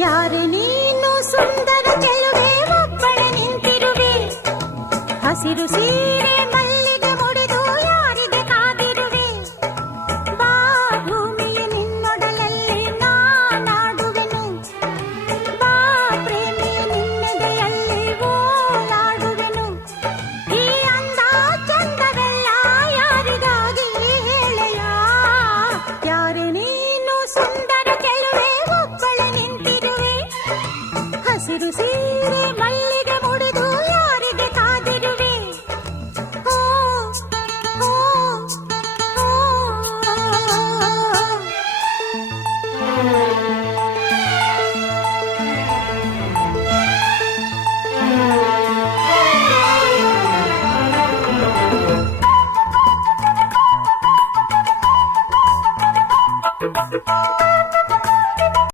ಯಾರು ನೀನು ಸುಂದರ ಚೆಲುವೆ ಒಬ್ಬಳೆ ನಿಂತಿರುವೆ ಹಸಿರು ಸೀರೆ ಮಲ್ಲಿಗೆ ಮುಡಿದು ಯಾರಿಗೆ ಕಾದಿರುವೆ ಬಾ ಭೂಮಿಯ ನಿನ್ನೊಡಲಲ್ಲಿ ನಾನಾಡುವೆನು ಬಾ ಪ್ರೇಮಿಯ ನಿನ್ನೆದೆಯಲ್ಲಿ ಓಲಾಡುವೆನು ಈ ಅಂದ ಚಂದವೆಲ್ಲ ಯಾರಿಗಾಗಿ ಹೇಳೆಯ ಯಾರು ನೀನು ಸುಂದರ ಚೆಲುವೆ ಒಬ್ಬಳೆ ನಿಂತಿರುವೆ ಹಸಿರು ಸೀರೆ